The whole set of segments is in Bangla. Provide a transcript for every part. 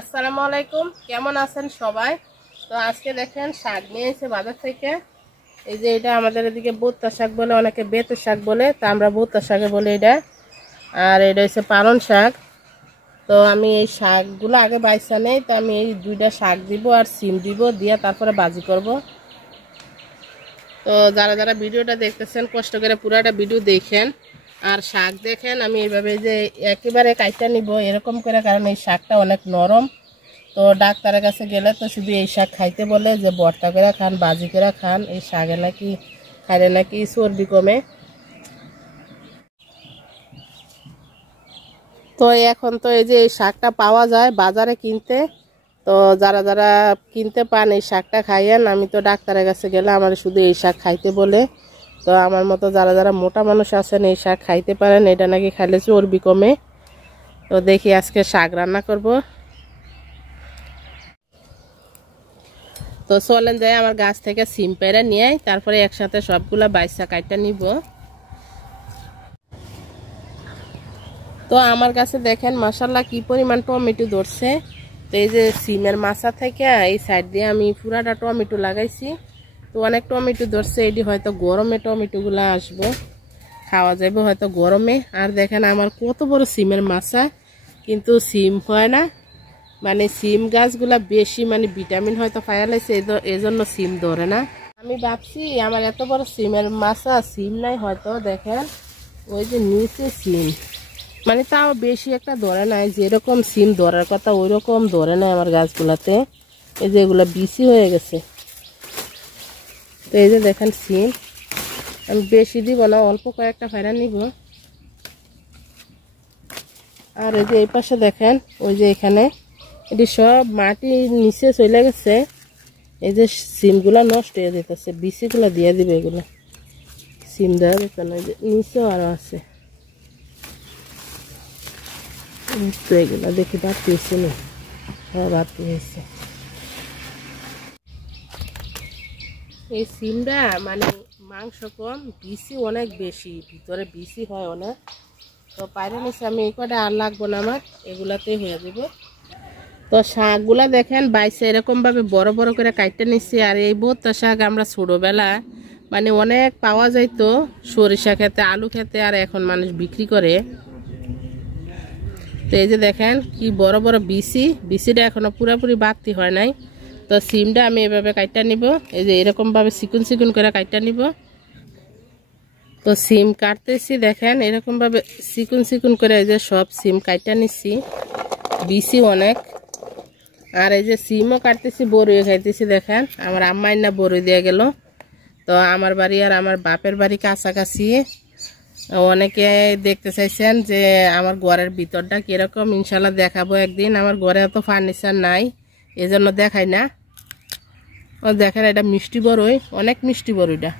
আসসালামু আলাইকুম, কেমন আছেন সবাই? তো আজকে দেখেন শাক নিয়ে এসে বাজার থেকে। এই যে এটা আমাদের এদিকে বোত্তা শাক বলে, অনেকে বেতে শাক বলে, তা আমরা বোত্তা শাকে বলি এটা। আর এটা হচ্ছে পালং শাক। তো আমি এই শাকগুলো আগে বাইসা নেই, তো আমি এই দুইটা শাক দিব আর সিম দিব, দিয়ে তারপরে ভাজি করব। তো যারা যারা ভিডিওটা দেখতেছেন কষ্ট করে পুরোটা ভিডিও দেখেন আর শাক দেখেন। আমি এইভাবে যে একেবারে কাইটা নিব এরকম করে, কারণ এই শাকটা অনেক নরম। তো ডাক্তারের কাছে গেলে তো শুধু এই শাক খাইতে বলে, যে ভর্তা করে খান, ভাজি করে খান, এই শাকে নাকি খাইলে নাকি চর্বি কমে। তো এখন তো এই যে এই শাকটা পাওয়া যায় বাজারে কিনতে। তো যারা যারা কিনতে পান এই শাকটা খাইয়েন। আমি তো ডাক্তারের কাছে গেলে আমার শুধু এই শাক খাইতে বলে। তো আমার মতো যারা যারা মোটা মানুষ আছেন এই শাক খাইতে পারেন, এটা নাকি খাইলে চর্বি কমে। তো দেখি আজকে শাক রান্না করব। তো চলেন যাই আমার গাছ থেকে সিম পেড়ে নিয়ে, তারপরে একসাথে সবগুলা বাইসা কাইটা নিব। তো আমার কাছে দেখেন মাশাআল্লাহ কি পরিমাণ টমেটো ধরছে। তো এই যে সিমের মাছা থেকে এই সাইড দিয়ে আমি পুরাটা টমেটো লাগাইছি। তো অনেক টমেটো ধরছে, এটি হয়তো গরমে টমেটোগুলো আসবো, খাওয়া যাবে হয়তো গরমে। আর দেখেন আমার কত বড় সিমের মাছা, কিন্তু সিম হয় না। মানে সিম গাছগুলা বেশি মানে ভিটামিন হয়তো পায়া লাইছে, এজন্য সিম ধরে না। আমি ভাবছি আমার এত বড় সিমের মাছা, সিম নাই হয়তো। দেখেন ওই যে নিচে সিম, মানে তাও বেশি একটা ধরে নাই, যেরকম সিম ধরার কথা ওই রকম ধরে নাই আমার গাছগুলাতে। এই যে এগুলা বিচি হয়ে গেছে। তো এই যে দেখেন সিম আমি বেশি দিব না, অল্প কয়েকটা ফাইরা নিব। আর এই যে এই পাশে দেখেন ওই যে এখানে এটি সব মাটির নিচে চলে গেছে। এই যে সিমগুলা নষ্ট হয়ে যেতেছে, বিচিগুলা দিয়ে দিবে। এগুলো সিম দেওয়া যেত না, যে নিচেও আরো আছে। তো এগুলো দেখি বাদ পেয়েছে না, হ্যাঁ বাদ পেয়েছে। এই সিমটা মানে মাংস কম, বিচি অনেক বেশি, ভিতরে বিচি হয় অনেক। তো পাইরে নিচে আমি এই কটা আর লাগবো না, আমার এগুলাতেই হয়ে যাবে। তো শাকগুলা দেখেন বাইসে এরকম ভাবে বড় বড় করে কাটতে নিচ্ছি। আর এই বোত্তা শাক আমরা ছোটবেলা মানে অনেক পাওয়া যাইতো সরিষা খেতে, আলু খেতে, আর এখন মানুষ বিক্রি করে। তো এই যে দেখেন কি বড় বড় বিচিটা এখনো পুরোপুরি বাড়তি হয় নাই। তো সিমটা আমি এভাবে কাটটা নিব, এই যে এরকম ভাবে চিকুন চিকুন করে কাটটা নিব। তো সিম কাটতেছি দেখেন এরকম ভাবে চিকুন চিকুন করে, এই যে সব সিম কাটটা নিচ্ছি, বিচি অনেক। আর এই যে সিমও কাটতেছি, বড়ই খাইতেছি। দেখেন আমার আম্মাই না বড়ই দিয়ে গেল। তো আমার বাড়ি আর আমার বাপের বাড়ি কাছাকাছি। অনেকে দেখতে চাইছেন যে আমার ঘরের ভিতরটা কিরকম, ইনশাল্লাহ দেখাবো একদিন। আমার ঘরে তো ফার্নিচার নাই, এজন্য দেখাই না। ও দেখেন এটা মিষ্টি বড়ই, অনেক মিষ্টি বড়ইটা।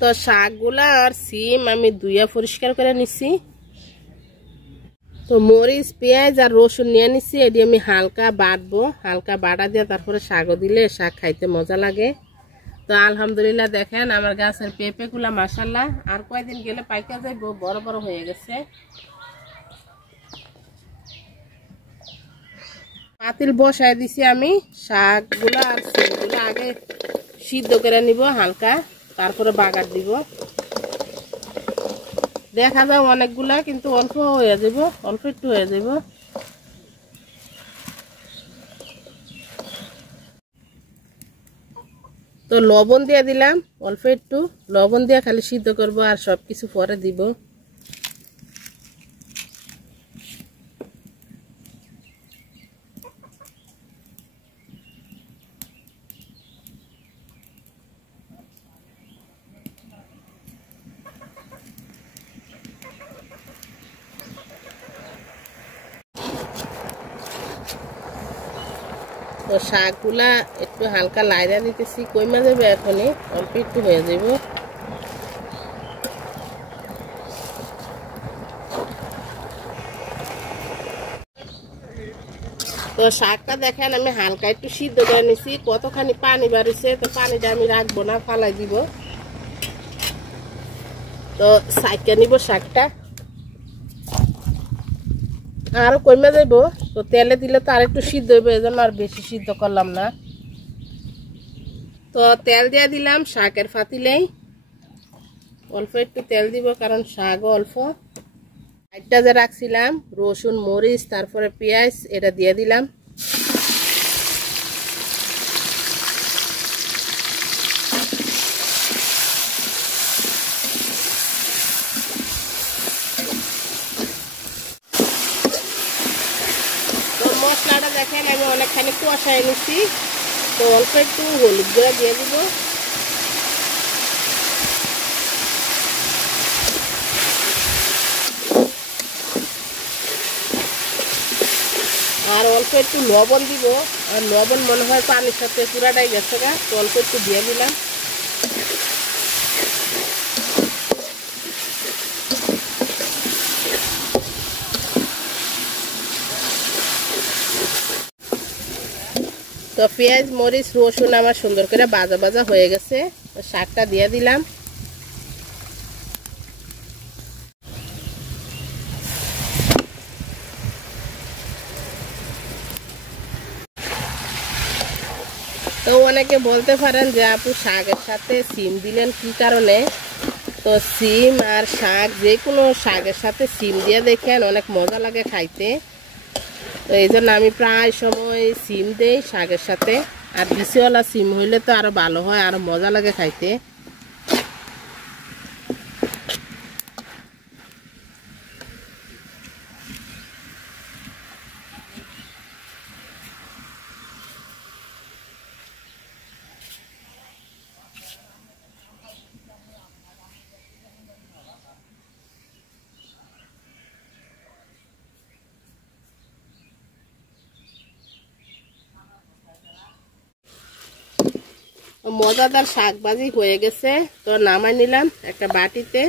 তো শাকগুলা আর সিম আমি ধুইয়া পরিষ্কার করে নিছি। তো মরিচ পেঁয়াজ আর রসুন নিয়ে নিচ্ছি, এটি আমি হালকা বাটবো। হালকা বাটা দিয়ে তারপরে শাকও দিলে শাক খাইতে মজা লাগে। তো আলহামদুলিল্লাহ দেখেন আমার গাছের পেঁপেগুলা মাশাআল্লাহ আর কয়দিন গেলে পাইকা যাইব, বড় বড় হয়ে গেছে। পাতিল বসায় দিছি আমি, শাকগুলা আর সিমগুলা আগে সিদ্ধ করে নিব হালকা, তারপরে বাগার দিব। দেখা যায় অনেকগুলা, কিন্তু অল্প হয়ে যাব, অল্প একটু হয়ে যাব। তো লবণ দিয়ে দিলাম অল্প একটু, লবণ দিয়ে খালি সিদ্ধ করব, আর সব কিছু পরে দিব। তো শাকগুলা একটু হালকা লাইরা দিতেছি, কইমা যাবে এখনই, অল্প একটু হয়ে যাব। তো শাকটা দেখেন আমি হালকা একটু সিদ্ধ করে নিছি, কতখানি পানি বাড়িছে। তো পানিটা আমি রাখবো না, ফালাই দিব। তো সাইকা নিব শাকটা। আরো কমে যাইব, তো তেলে দিলে তো আর একটু সিদ্ধ হইব, এজন্য আর বেশি সিদ্ধ করলাম না। তো তেল দিয়ে দিলাম শাকের ফাতিলেই, অল্প একটু তেল দিব কারণ শাকও অল্প। একটা যে রাখছিলাম রসুন মরিচ তারপরে পেঁয়াজ, এটা দিয়ে দিলাম। তো মশলাটা দেখেন আমি অনেকখানি কষাই নিচ্ছি, তো অল্প একটু হলুদ গুঁড়া দিয়ে দিব, আর অল্প একটু লবণ দিব। আর লবণ মনে হয় পানির সাথে পুরাটাই গেছে গা, তো অল্প একটু দিয়ে দিলাম। তো পেঁয়াজ মরিচ রসুন আমার সুন্দর করে ভাজা ভাজা হয়ে গেছে, শাকটা দিয়ে দিলাম। তো অনেকে বলতে পারেন যে আপু শাকের সাথে সিম দিলেন কি কারণে? তো সিম আর শাক, যে কোনো শাকের সাথে সিম দিয়ে দেখেন অনেক মজা লাগে খাইতে। তো এই জন্য আমি প্রায় সময় সিম দেই শাকের সাথে, আর বিচিওয়ালা সিম হইলে তো আরো ভালো হয়, আরো মজা লাগে খাইতে। মজাদার শাক ভাজি হয়ে গেছে, তো নামাই নিলাম একটা বাটিতে।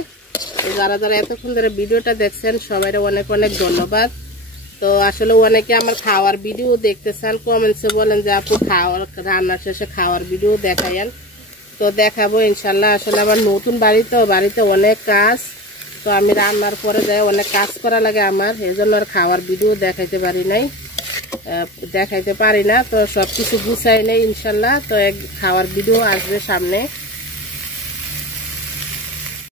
যারা যারা এতক্ষণ ধরে ভিডিওটা দেখছেন সবাই অনেক অনেক ধন্যবাদ। তো আসলে অনেকে আমার খাওয়ার ভিডিও দেখতে চান, কমেন্টসে বলেন যে আপু খাওয়ার রান্নার শেষে খাওয়ার ভিডিও দেখাইন, তো দেখাবো ইনশাল্লাহ। আসলে আমার নতুন বাড়িতে অনেক কাজ, তো আমি রান্নার পরে যাই অনেক কাজ করা লাগে আমার, এই জন্য আর খাওয়ার ভিডিও দেখাইতে পারি না। তো সব কিছু গুছাই নেই ইনশাল্লাহ, তো খাওয়ার ভিডিও আসবে সামনে।